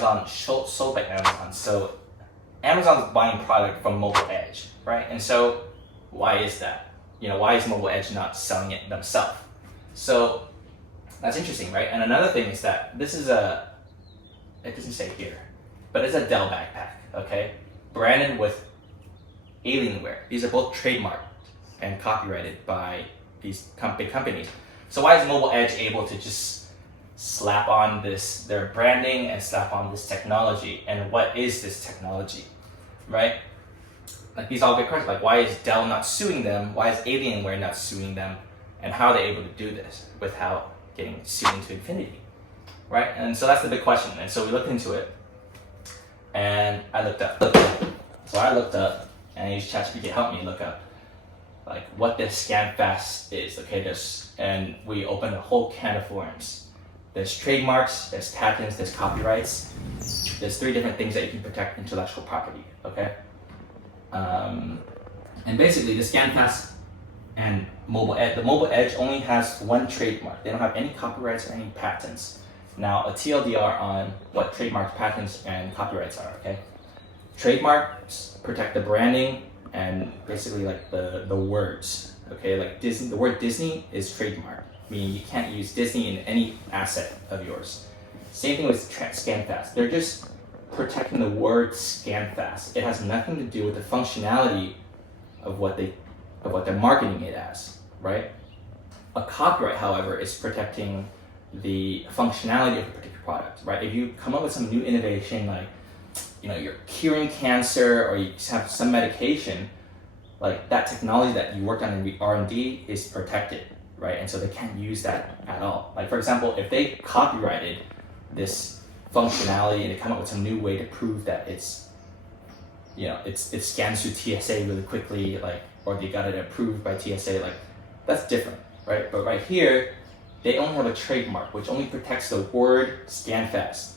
sold by Amazon. So Amazon's buying product from Mobile Edge, right? And so why is that? Why is Mobile Edge not selling it themselves? So that's interesting, right? And another thing is that this is it doesn't say here, but it's a Dell backpack, okay? Branded with Alienware. These are both trademarked and copyrighted by these big companies. So why is Mobile Edge able to just slap on their branding and slap on this technology? And what is this technology, right? Like, these are all big questions. Like, why is Dell not suing them? Why is Alienware not suing them? And how are they able to do this without getting sued into infinity, right? And so that's the big question. And so we looked into it, and I looked up. So I looked up, and I used ChatGPT to help me look up like what this ScanFast is. Okay, and we opened a whole can of worms. There's trademarks, there's patents, there's copyrights. There's 3 different things that you can protect intellectual property. Okay, and basically the ScanFast and the Mobile Edge only has 1 trademark. They don't have any copyrights or any patents. Now, a TLDR on what trademarks, patents, and copyrights are. Okay, trademarks protect the branding and basically like the words. Okay, like Disney. The word Disney is trademark, meaning you can't use Disney in any asset of yours. Same thing with ScanFast. They're just protecting the word ScanFast. It has nothing to do with the functionality of what they're marketing it as, right? A copyright, however, is protecting the functionality of a particular product, right? If you come up with some new innovation, like you're curing cancer or you just have some medication, like that technology that you worked on in R&D is protected, right? And so they can't use that at all. Like, for example, if they copyrighted this functionality and they come up with some new way to prove that it scans through TSA really quickly, like, or they got it approved by TSA, like, that's different, right? But right here, they only have a trademark, which only protects the word ScanFast.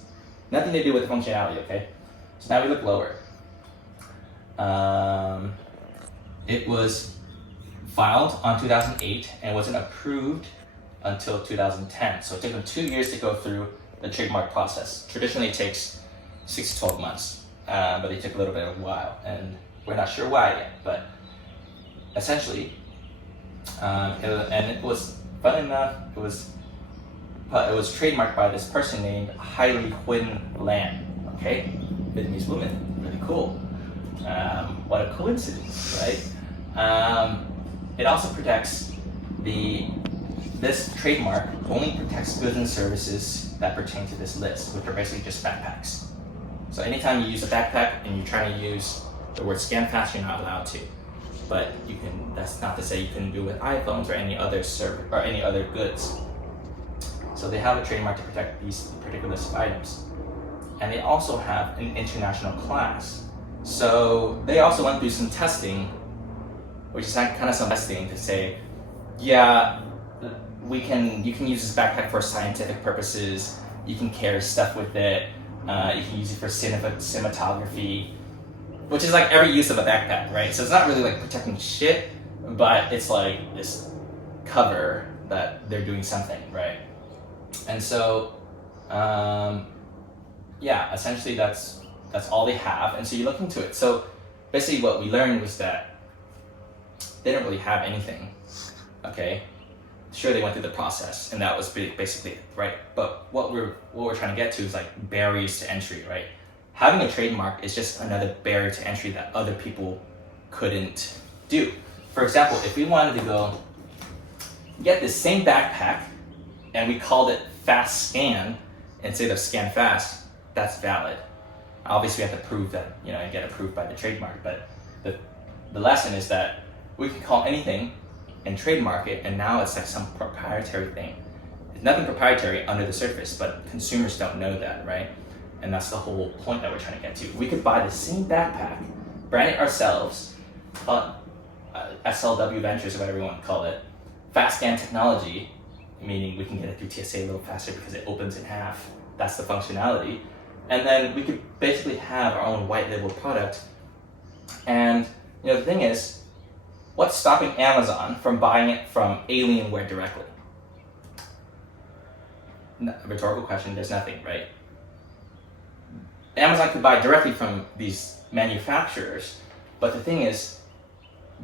Nothing to do with the functionality, okay? So now we look lower. It was filed on 2008 and wasn't approved until 2010. So it took them 2 years to go through the trademark process. Traditionally, it takes 6 to 12 months, but they took a little bit of a while, and we're not sure why yet. But essentially, it was, fun enough, it was trademarked by this person named Hailey Quinn Lam. Okay, Vietnamese woman, really cool. What a coincidence, right? It also protects this trademark only protects goods and services that pertain to this list, which are basically just backpacks. So anytime you use a backpack and you're trying to use the word ScanFast, you're not allowed to. But you can. That's not to say you couldn't do it with iPhones or any other or any other goods. So they have a trademark to protect these particular items, and they also have an international class. So they also went through some testing, which is kind of some testing to say, yeah, you can use this backpack for scientific purposes. You can carry stuff with it. You can use it for cinematography, which is like every use of a backpack, right? So it's not really like protecting shit, but it's like this cover that they're doing something, right? And so, yeah, essentially that's all they have. And so you look into it. So basically what we learned was that they don't really have anything, okay? Sure, they went through the process, and that was basically it, right? But what we're trying to get to is like barriers to entry, right? Having a trademark is just another barrier to entry that other people couldn't do. For example, if we wanted to go get the same backpack and we called it Fast Scan instead of Scan Fast, that's valid. Obviously, we have to prove that, and get approved by the trademark. But the lesson is that we can call anything and trademark it, and now it's like some proprietary thing. There's nothing proprietary under the surface, but consumers don't know that, right? And that's the whole point that we're trying to get to. We could buy the same backpack, brand it ourselves, SLW Ventures or whatever you want to call it, fast scan technology, meaning we can get it through TSA a little faster because it opens in half. That's the functionality. And then we could basically have our own white label product. And the thing is, what's stopping Amazon from buying it from Alienware directly? Rhetorical question, there's nothing, right? Amazon could buy directly from these manufacturers, but the thing is,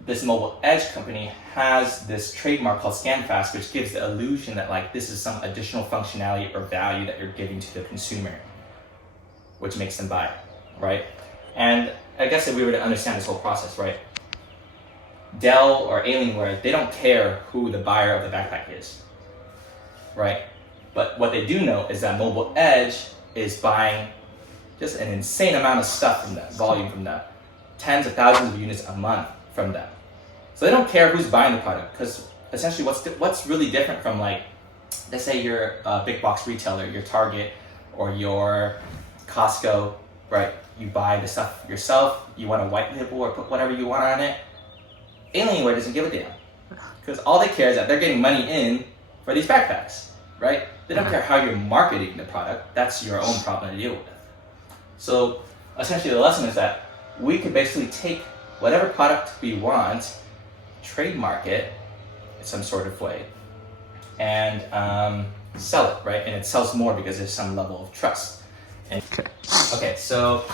this mobile edge company has this trademark called ScanFast, which gives the illusion that like this is some additional functionality or value that you're giving to the consumer, which makes them buy it, right? And I guess if we were to understand this whole process, right? Dell or Alienware, they don't care who the buyer of the backpack is, right? But what they do know is that Mobile Edge is buying just an insane amount of stuff from them, volume from them, tens of thousands of units a month from them. So they don't care who's buying the product, because essentially what's really different from like, let's say you're a big box retailer, your Target or your Costco, right? You buy the stuff yourself, you want a white label or put whatever you want on it. Alienware doesn't give a damn, because all they care is that they're getting money in for these backpacks, right? They don't care how you're marketing the product. That's your own problem to deal with. So essentially the lesson is that we could basically take whatever product we want, trademark it in some sort of way, and sell it, right? And it sells more because there's some level of trust. And, okay, so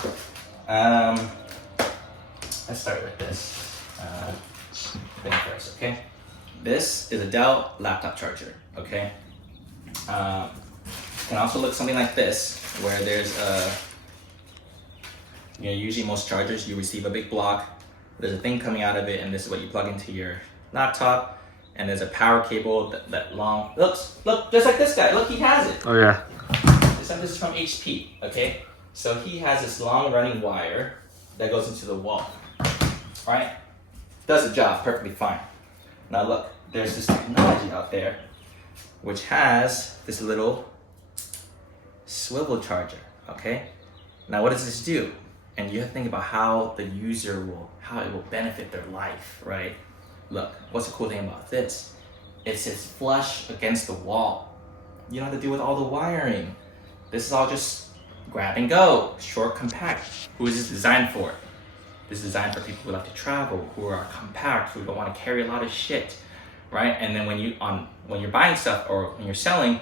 let's start with this thing first, okay? This is a Dell laptop charger, okay? Can also look something like this, where there's a, usually most chargers, you receive a big block, there's a thing coming out of it, and this is what you plug into your laptop, and there's a power cable that long, look, just like this guy, look, he has it. Oh yeah. This is from HP, okay? So he has this long running wire that goes into the wall, right? Does the job perfectly fine. Now look, there's this technology out there which has this little swivel charger, okay? Now what does this do? And you have to think about how the user how it will benefit their life, right? Look, what's the cool thing about this? It sits flush against the wall. You don't have to deal with all the wiring. This is all just grab and go, short, compact. Who is this designed for? This is designed for people who like to travel, who are compact, who don't want to carry a lot of shit, right? And then when you're buying stuff or when you're selling,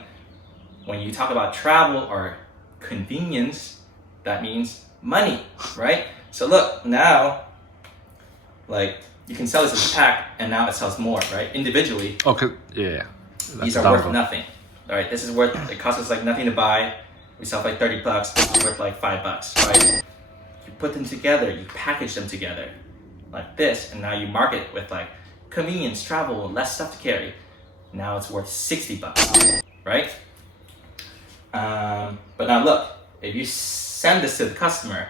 when you talk about travel or convenience, that means money, right? So look, now, like, you can sell this as a pack, and now it sells more, right? Individually. Okay, yeah. These are worth nothing. All right, this is worth, it costs us like nothing to buy. We sell for like $30, this is worth like $5, right? You put them together, you package them together like this, and now you market it with like convenience, travel, less stuff to carry. Now it's worth $60, right? But now look, if you send this to the customer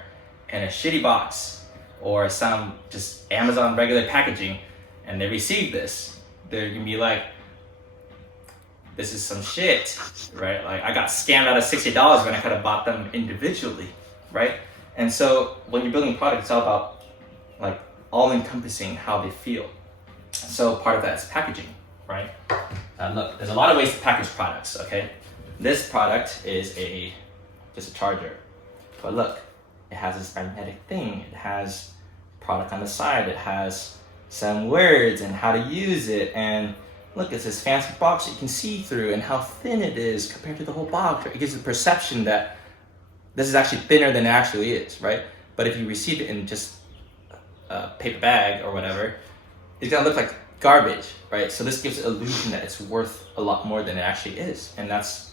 in a shitty box or some just Amazon regular packaging, and they receive this, they're gonna be like, this is some shit, right? Like, I got scammed out of $60 when I could have bought them individually, right? And so when you're building a product, it's all about like all encompassing how they feel. So part of that is packaging, right? Look, there's a lot of ways to package products, okay? This product is just a charger, but look, it has this magnetic thing. It has product on the side. It has some words and how to use it, and look, it's this fancy box that you can see through and how thin it is compared to the whole box. It gives the perception that this is actually thinner than it actually is, right? But if you receive it in just a paper bag or whatever, it's gonna look like garbage, right? So this gives the illusion that it's worth a lot more than it actually is. And that's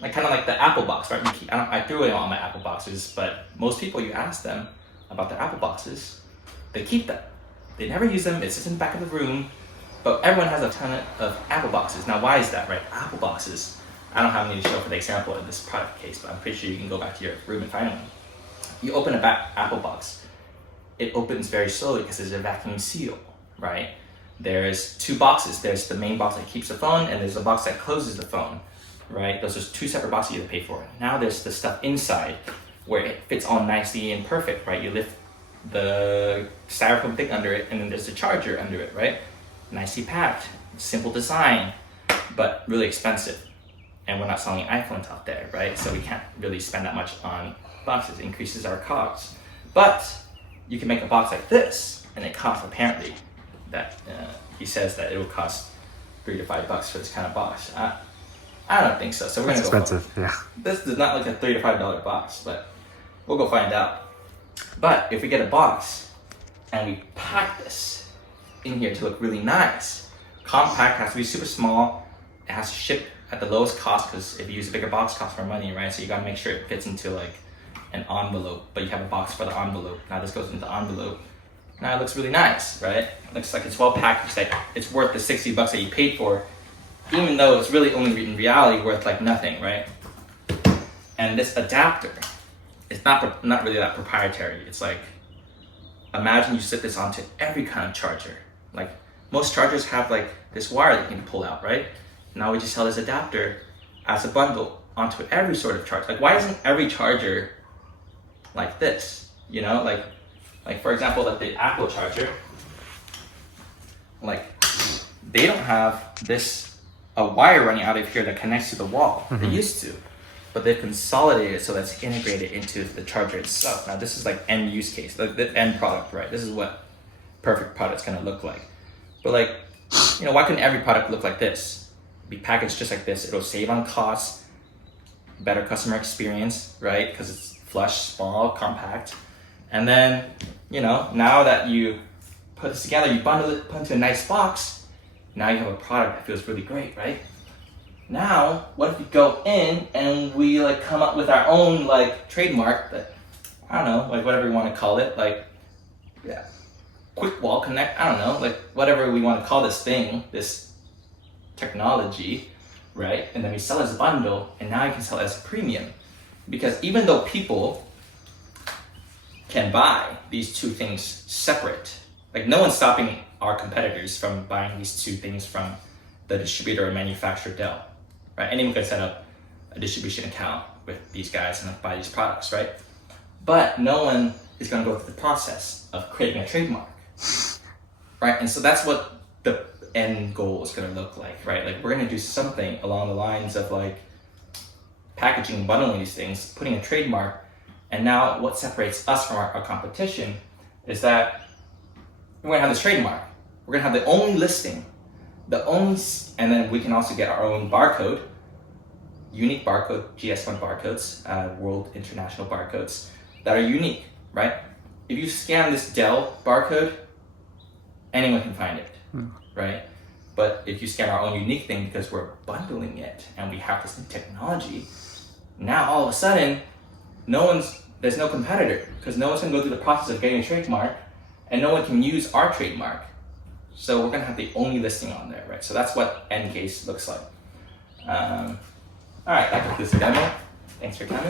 like kind of like the Apple box, right? I threw away all my Apple boxes, but most people, you ask them about their Apple boxes, they keep them. They never use them, it's just in the back of the room. But everyone has a ton of Apple boxes. Now, why is that, right? Apple boxes, I don't have any to show for the example in this product case, but I'm pretty sure you can go back to your room and find one. You open a Apple box, it opens very slowly because there's a vacuum seal, right? There's two boxes. There's the main box that keeps the phone, and there's the box that closes the phone, right? Those are two separate boxes you have to pay for. Now there's the stuff inside where it fits all nicely and perfect, right? You lift the styrofoam thing under it, and then there's the charger under it, right? Nicely packed, simple design, but really expensive. And we're not selling iPhones out there, right? So we can't really spend that much on boxes. It increases our costs. But you can make a box like this, and it costs apparently that he says that it will cost $3 to $5 for this kind of box. I don't think so. So we're gonna go expensive, yeah. This does not look like a $3 to $5 box, but We'll go find out. But if we get a box and we pack this in here to look really nice, compact, has to be super small, it has to ship at the lowest cost, because if you use a bigger box, it costs more money, right? So you gotta make sure it fits into like an envelope, but you have a box for the envelope. Now this goes into the envelope. Now it looks really nice, right? It looks like it's well packaged, like it's worth the $60 that you paid for, even though it's really only in reality worth like nothing, right? And this adapter, it's not really that proprietary. It's like, imagine you sit this onto every kind of charger. Like most chargers have like this wire that you can pull out, right? Now we just sell this adapter as a bundle onto every sort of charger. Like why isn't every charger like this? You know, like for example, like the Apple charger, like they don't have a wire running out of here that connects to the wall. Mm-hmm. They used to, but they've consolidated so that's integrated into the charger itself. Now this is like end use case, the end product, right? This is what perfect product's gonna look like. But like, you know, why couldn't every product look like this? Be packaged just like this. It'll save on costs, better customer experience, right? Because it's flush, small, compact. And then, you know, now that you put this together, you bundle it, put it into a nice box, now you have a product that feels really great, right? Now, what if we go in and we like come up with our own like trademark that, I don't know, like whatever we want to call it, like, yeah, quick wall connect, I don't know, like whatever we want to call this thing, this technology, right? And then we sell it as a bundle, and now you can sell it as a premium. Because even though people can buy these two things separate, like no one's stopping our competitors from buying these two things from the distributor or manufacturer Dell, right? Anyone can set up a distribution account with these guys and buy these products, right? But no one is going to go through the process of creating a trademark, right? And so that's what the end goal is going to look like, right? Like we're going to do something along the lines of like packaging, bundling these things, putting a trademark. And now what separates us from our competition is that we're going to have this trademark. We're going to have the only listing, and then we can also get our own barcode, unique barcode, GS1 barcodes, world international barcodes that are unique, right? If you scan this Dell barcode, anyone can find it, right? But if you scan our own unique thing, because we're bundling it and we have this new technology, now all of a sudden, there's no competitor, because no one's gonna go through the process of getting a trademark, and no one can use our trademark. So we're gonna have the only listing on there, right? So that's what end case looks like. All right, that concludes the demo. Thanks for coming.